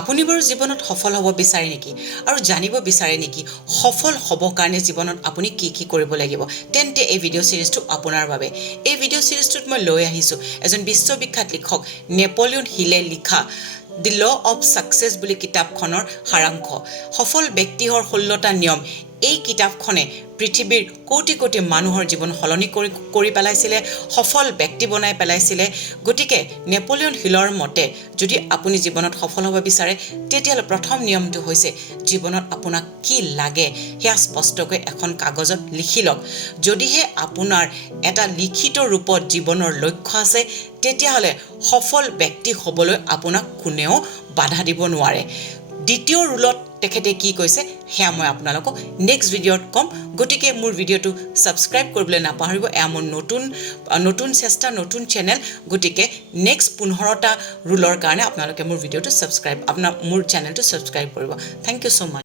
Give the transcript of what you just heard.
আপুনি বাৰু জীৱনত সফল হ'ব বিচাৰে নেকি আৰু জানিব বিচাৰে নেকি সফল হ'ব কাৰণে জীৱনত আপুনি কি কি কৰিব লাগিব তেন্তে এই ভিডিঅ' সিৰিজটো আপোনাৰ বাবে এই ভিডিঅ' সিৰিজটোত মই লৈ আহিছো এজন বিশ্ববিখ্যাত লিখক নেপোলিয়ন হিলে লিখা দি ল অফ সাকসেছ বুলি কিতাপখনৰ সাৰাংশ সফল ব্যক্তিৰ 16টা নিয়ম এই কিতাপখনে পৃথিৱীৰ কোটি কোটি মানুহৰ জীৱন সলনি কৰি পেলাইছিলে সফল ব্যক্তি বনাই পেলাইছিলে গতিকে নেপোলিয়ন হিলৰ মতে যদি আপুনি জীৱনত সফল হ'ব বিচাৰে তেতিয়াহ'লে প্ৰথম নিয়মটো হৈছে জীৱনত আপোনাক কি লাগে হেয়া স্পষ্টকৈ এখন কাগজত লিখি লওক যদিহে আপোনাৰ এটা লিখিত ৰূপত জীৱনৰ লক্ষ্য আছে তেতিয়াহ'লে সফল ব্যক্তি হ'বলৈ আপোনাক কোনেও বাধা দিব নোৱাৰে দ্বিতীয় ৰুলত তেখেতে কি কৈছে হেয়া মই আপোনালোকক নেক্সট ভিডিঅ'ত কম গতিকে মোৰ ভিডিঅ'টো সাবস্ক্ৰাইব কৰিবলৈ নাপাহৰিব এয়া মোৰ নতুন চেষ্টা নতুন চেনেল গতিকে নেক্সট 15টা ৰুলৰ কাৰণে আপোনালোকে মোৰ ভিডিঅ'টো সাবস্ক্ৰাইব মোৰ চেনেলটো সাবস্ক্ৰাইব কৰিব থ্যাংক ইউ সো মাচ